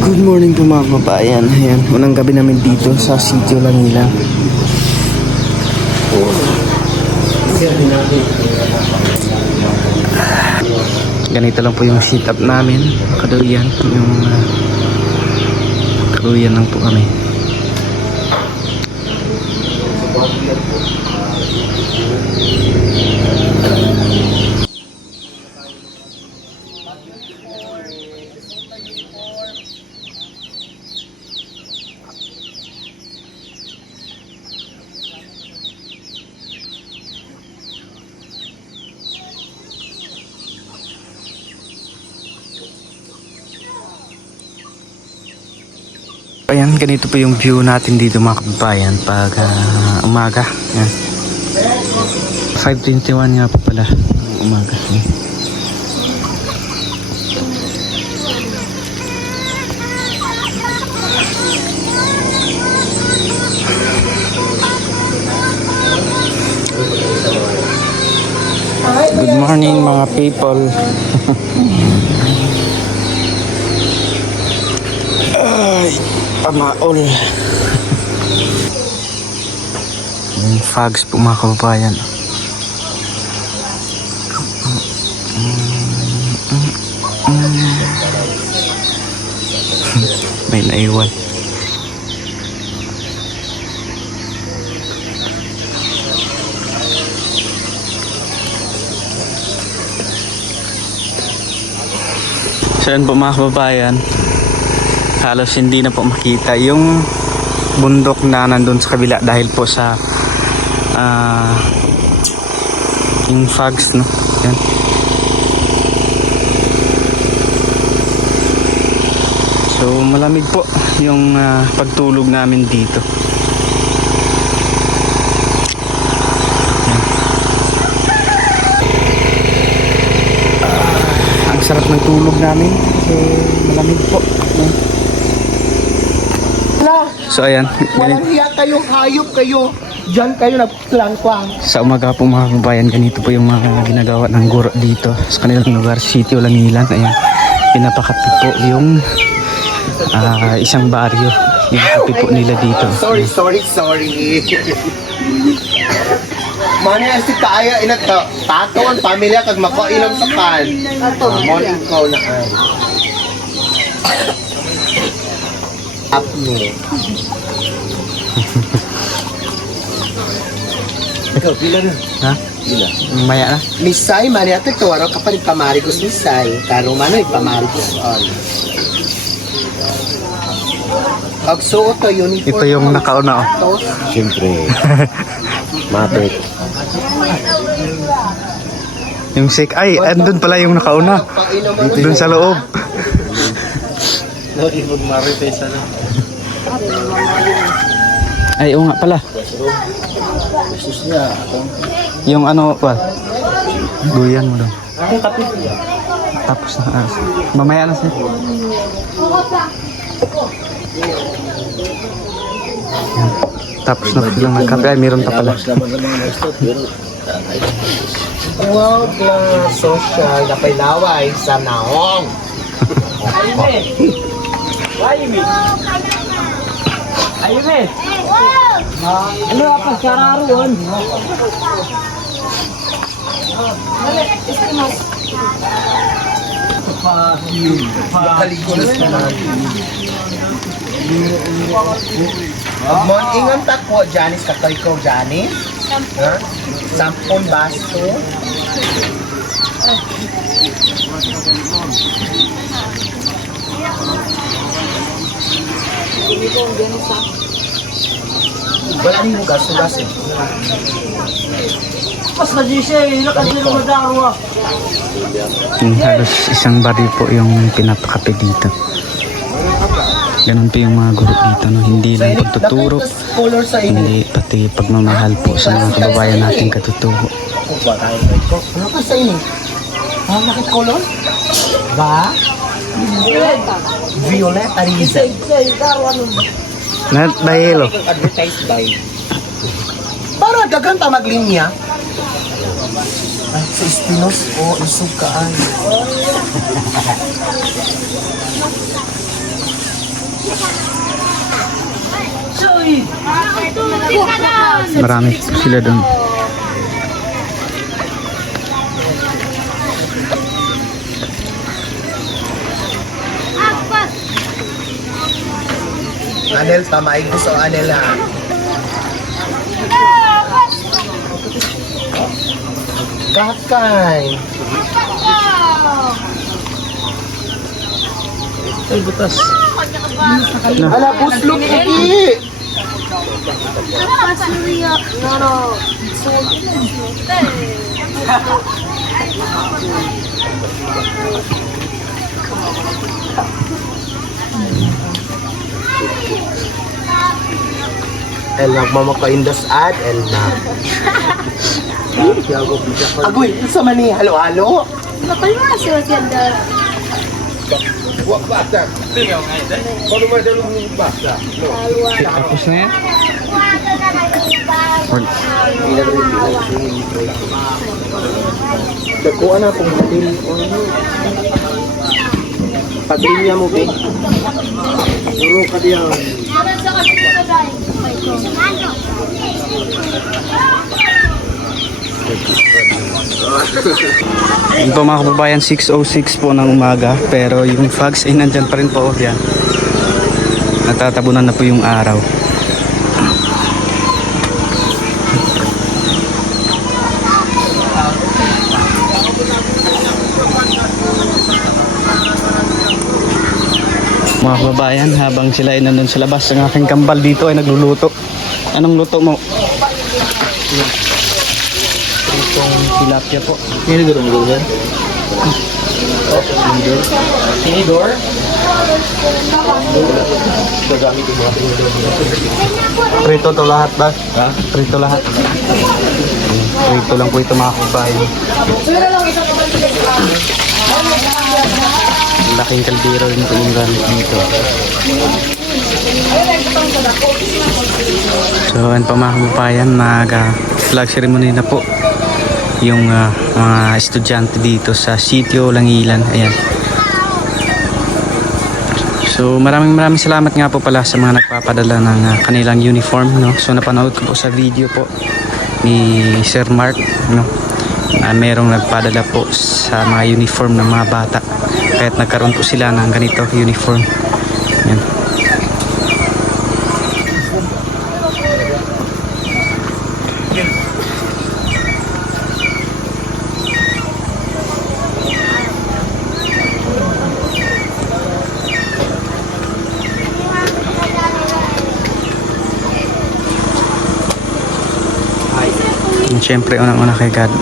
Good morning po mga kababayan. Ayan, unang gabi namin dito sa Sitio Langila. Ganito lang po yung sit up namin. Kaduyan. Yung kaduyan lang po kami. Ayan, ganito po yung view natin dito mga kababayan pag umaga. Ayan. 5:21 nga po pala umaga. Ayan. Good morning mga people. Ay, pamaol. Yung fogs po mga kababayan. May naiwan. So yun po mga kababayan, halos hindi na po makita yung bundok na nandun sa kabila dahil po sa yung fogs, no? Yan. So malamig po yung pagtulog namin dito. Ang sarap ng tulog namin. So malamig po. Yan. So ayan, Walang hiya kayo, hayop kayo. Diyan kayo nagplangkwang. sa umaga po mga kababayan, ganito po yung mga ginagawa ng guro dito sa kanilang lugar, Sitio Langilan. Ayan, pinapakapi po yung isang baryo, yung kape po nila dito. Sorry. Mana si kaya inat ka taton pamilya kag makainom sa kan. Morning ko na ay. Apno. Ikaw, pila na? Ha? Pila. Maya na? Misay, mani ate to, araw ka pa rin pamarigos misay. Karong mano'y pamarigos on. Pagsuot to, uniform. Ito yung nakauna, oh. Siyempre. Mapit. Yung sik, ay, andun pala yung nakauna. Dun sa loob. Ay, oo nga pala. Yung ano pa, duyan mo daw. Tapos na, mamaya na siya. Yan. Tapos na silang nagkape. Ay, meron pa pala. Wow, na social na pailaway sa naong. Ayun ano apa sararon? Mon ingon ta ko Janice katoy ko Janice. Ha? 10 baso. Wala ni hugas eh. Pas na siya, nakadilo na darwa. Halos isang bari po yung pinapakape dito. Ganun po yung mga guro dito, no? Hindi lang pagtuturo, hindi pati pagmamahal po sa mga kababayan natin katutubo. Ano ka sa ini? Ah, nakit color? Ba? Violet Ariza. Not by yellow. Advertised by. Para dagan ta maglinya. sa Espinos o isog kaan. Marami sila doon. Anel, tamain ko sa Anel ha. Kakay. Ay, butas. Ala, buslok hindi. El nagmamakaindas at El na. Agoy, sa mani, halo-halo. Wag bata. Kalau mau dulu bata. Tapos na yan? Dakuan na pong hotel. Padrinya mo, be. Puro ka diyan. Yun po mga kababayan, 6:06 po ng umaga. Pero yung fogs ay nandyan pa rin po. Yan. Natatabunan na po yung araw. Mga kababayan, habang sila ay nandun sa labas, ang aking kambal dito ay nagluluto. Anong luto mo? Itong tilapia po. Ini gerung-gerung. Tinidor. Gagamit yung mga tinidor. Prito to lahat ba? Ha? Prito lahat. Prito lang po ito mga kababayan. Laking kaldero rin po yung gamit dito. So yan pa mga kababayan, flag ceremony na po yung mga estudyante dito sa Sitio Langilan. Ayan. So maraming salamat nga po pala sa mga nagpapadala ng kanilang uniform, no. So napanood ko po sa video po ni Sir Mark, no. Merong nagpadala po sa mga uniform ng mga bata. Kahit nagkaroon po sila ng ganito uniform. Ayan. Siyempre unang-una kay God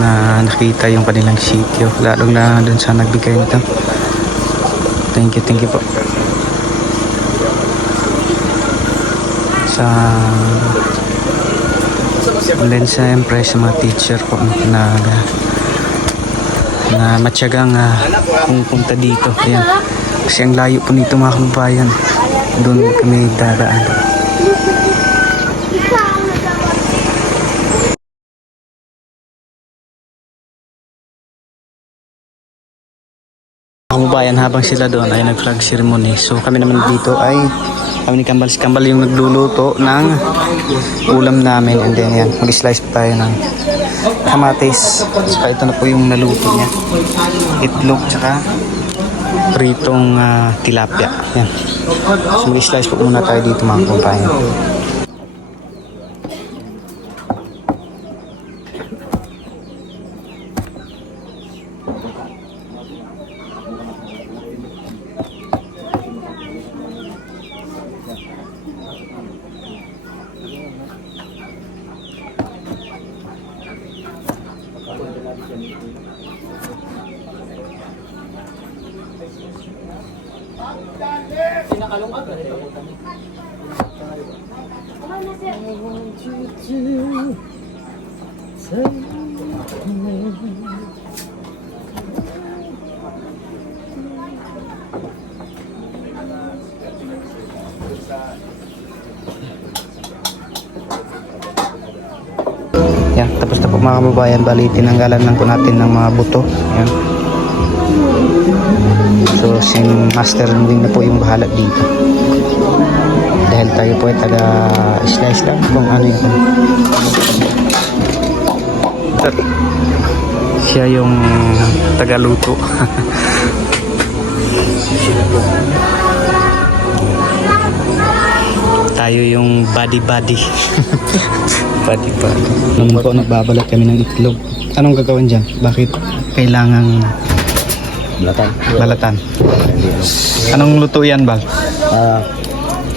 na nakita yung kanilang sitio, lalong na dun sa nagbigay nito. Thank you po sa then siyempre sa mga teacher po na matyagang pumunta dito. Ayan. Kasi ang layo po nito mga kababayan, doon kami dadaan. Kababayan, habang sila doon ay nag-flag ceremony. So kami naman dito ay kami ni Kambal yung nagluluto ng ulam namin, and then yan, mag-slice pa tayo ng kamatis. Saka ito na po yung naluto niya, itlog tsaka pritong tilapia. Yan. So mag-slice po muna tayo dito mga kababayan. Yan, tapos na po mga kababayan. Bali, tinanggalan lang po natin ng mga buto. Yan. So, si Master din na po yung bahala dito. Dahil tayo po ay taga-slice lang kung ano yun. Siya yung tagaluto. Tayo yung body-body. Body-body. Naman po, nagbabalat kami ng itlog. Anong gagawin dyan? Bakit kailangang Balatan. balatan? Anong luto yan, Bal?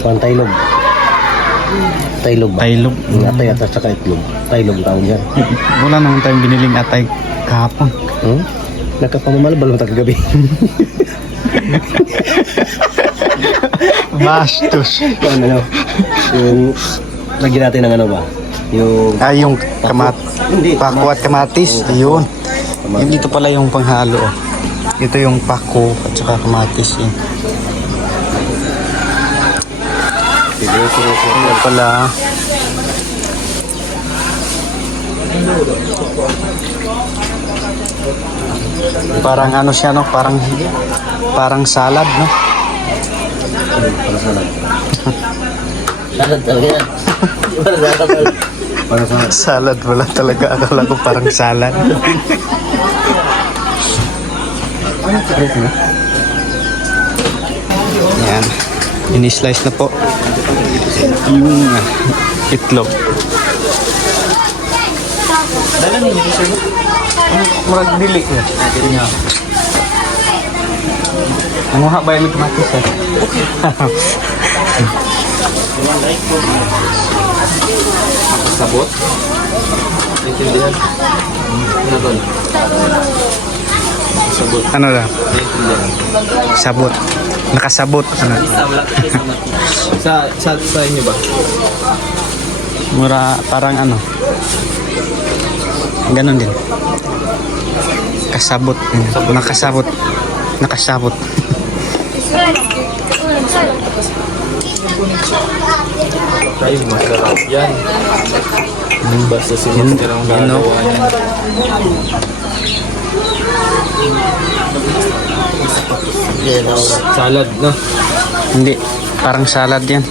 Taylog. Taylog ba? Taylog. Atay at saka itlog. Taylog tawag yan. Wala naman tayong biniling atay kahapon. Nagkapamamalabal mo kagabi. Bastos. Ano? Yung lagyan natin ng ano ba? Yung Yung Hindi. pako at kamatis. Yun. Yung dito pala yung panghalo. Oh. Ito yung pako at saka kamatis. Yun. Ito pala. Parang ano siya, no? Parang salad, no? para salad. Salad talaga yan. Para salad. Salad wala talaga. Akala ko parang salad. Yan. Ini-slice na po. Yung itlog. Murag dili ko. Nanguha ba yung kamatis eh? Sabot. Intindihan. Ano doon? Sabot. Ano na? Intindihan. Sabot. Nakasabot. Ano? Sa inyo ba? Mura parang ano. Ganon din. Kasabot. Nakasabot. Nakasabot. Ay, masarap yan. Basta si Master ang gagawa niyan. Salad, no? Hindi. Parang salad yan.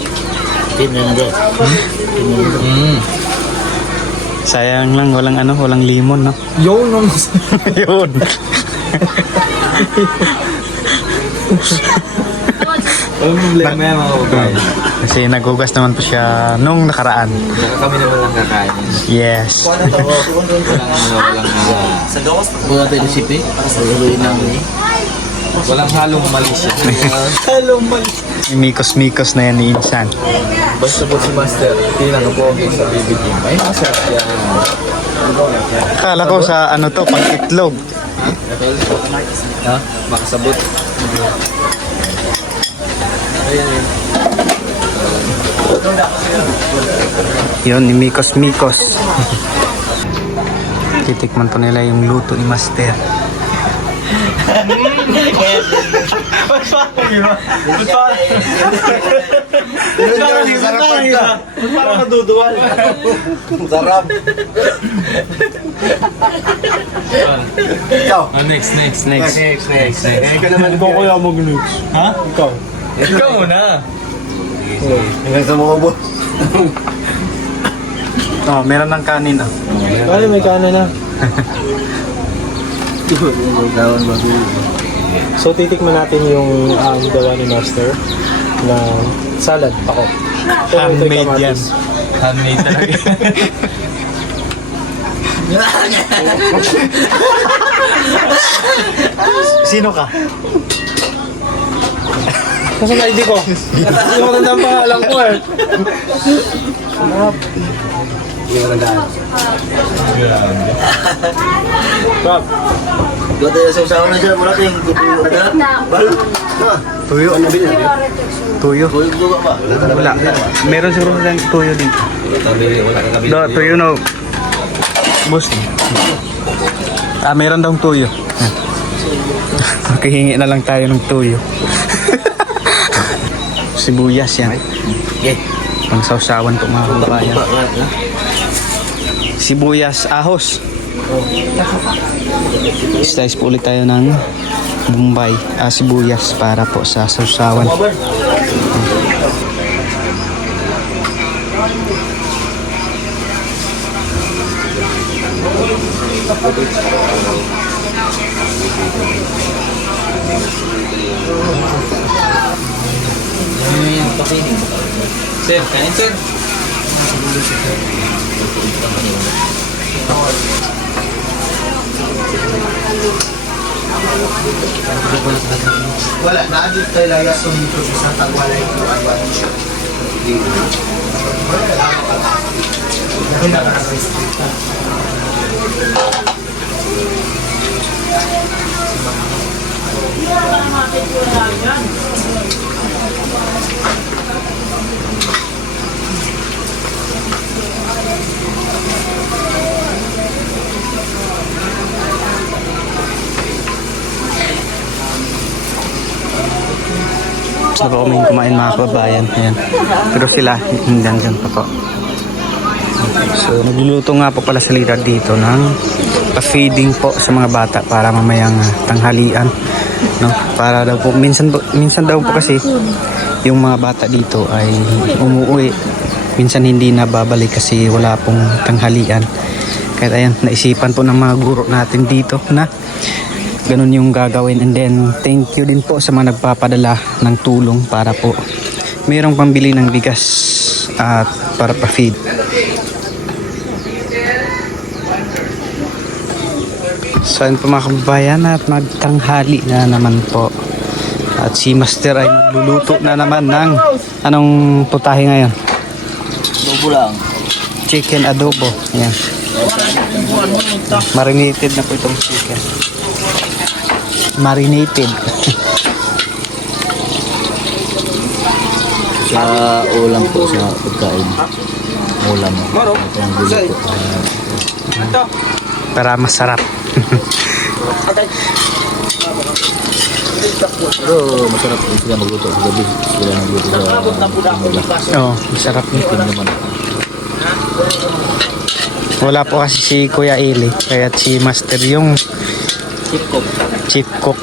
Sayang lang. Walang limon, no? Yun, no? Yun. Ang problema yan, mga kababayan. Kasi nagugas naman po siya nung nakaraan. Kami naman lang kakain. Yes. Wala tayo recipe? Walang halong malis yan. Halong malis. Mikos-mikos na yan ni Insan. Basta po si Master, pinaka-pogi sa BBQ. Ay, masarap yan. Akala ko sa ano to, pang itlog. Ha? Makasabot. Yun, ni Mikos-mikos. Titikman po nila yung luto ni Master. Parang naduduwal. Sarap. Ikaw. Next. Ikaw naman ikaw kuya mag-next. Ha? Ikaw. Ikaw muna. Hanggang sa mga boss. Oh, meron ng kanin ah. Ay, may kanan na. So titikman natin yung gawa ni Master na salad pako. Pero ito yung Handmade yan. kamatis. Handmade talaga. Sino ka? Kasi na ID ko. Hindi ko tanda ang pangalan ko eh. Rob, Dito tayo sa usawa na siya. Wala kayong balo. Tuyo. Ano bilhin? Tuyo. Tulog ko ba? Wala. Meron siguro silang tuyo dito. Wala kang kabili. Tuyo no. Boss. Meron daw tuyo. Makihingi na lang tayo ng tuyo. Sibuyas yan. Okay. Pang sausawan po mga kababayan. sibuyas, ahos. Slice po ulit tayo ng Bombay, sibuyas para po sa sausawan. Sir, kain sir. Wala, naadit tayo layason dito sa tagwalay ko. Gusto po kaming kumain mga kababayan. Ayan. Pero sila, hanggang dyan pa po. So, nagluluto nga po pala sa leader dito ng pa-feeding po sa mga bata para mamayang tanghalian. No? Para daw po, minsan daw po kasi yung mga bata dito ay umuwi. Minsan hindi na babalik kasi wala pong tanghalian. Kaya ayan, naisipan po ng mga guro natin dito na ganun yung gagawin. And then thank you din po sa mga nagpapadala ng tulong para po mayroong pambili ng bigas at para pa-feed. So ayun po mga kababayan, at magtanghali na naman po. At si Master ay magluluto na naman ng anong putahe ngayon? Adobo lang. Chicken adobo. Ayan. Marinated na po itong chicken. Marinated. Sa ulam po, sa pagkain. Ulam. Itong gulo po. Para masarap. Pero masarap po sila magluto sa gabi. Sila magluto sa ulam. Oo, masarap nito. Naman. Wala po kasi si Kuya Eli, kaya si Master yung chief cook.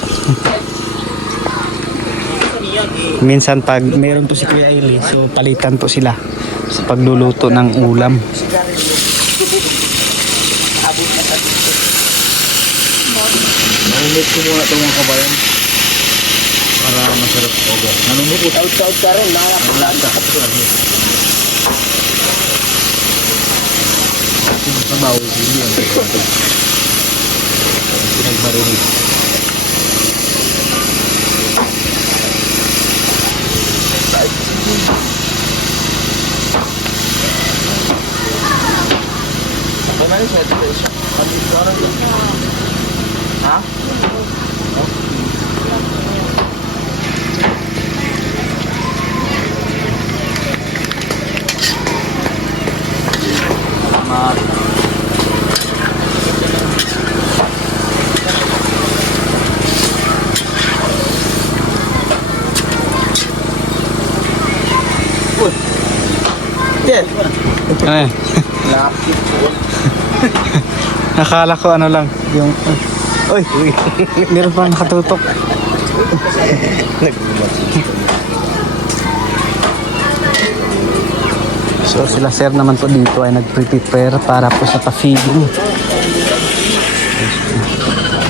Minsan pag meron po si Kuya Eli, so palitan po sila sa pagluluto ng ulam. Nanunod ko muna itong mga kabayan. Para masarap po. Nanunod ko. Out-out ka rin. Nakakapulata. Sabaw, hindi ang pinagmarinig. Ha? Yes. Ano yan? Lapit po. Nakala ko ano lang, yung... Uy! Meron pa nakatutok. So sila sir naman po dito ay nag-prepare para po sa pa-feeding.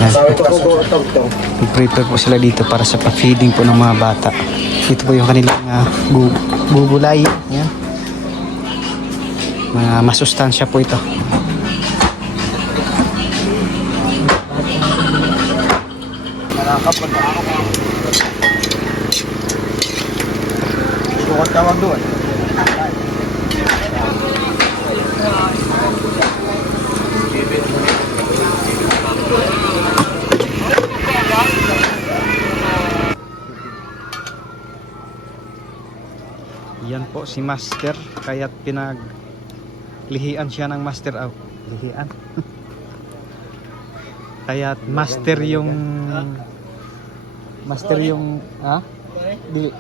Yan. Nag-prepare po sila dito para sa pa-feeding po ng mga bata. Ito po yung kanilang gugulay. Yan. Mga masustansya po ito. Nakakapag. Ito ko tawag doon. Yan po si Master, kaya't pinaglihian siya ng Master out. Lihian. Kaya't Master yung Di,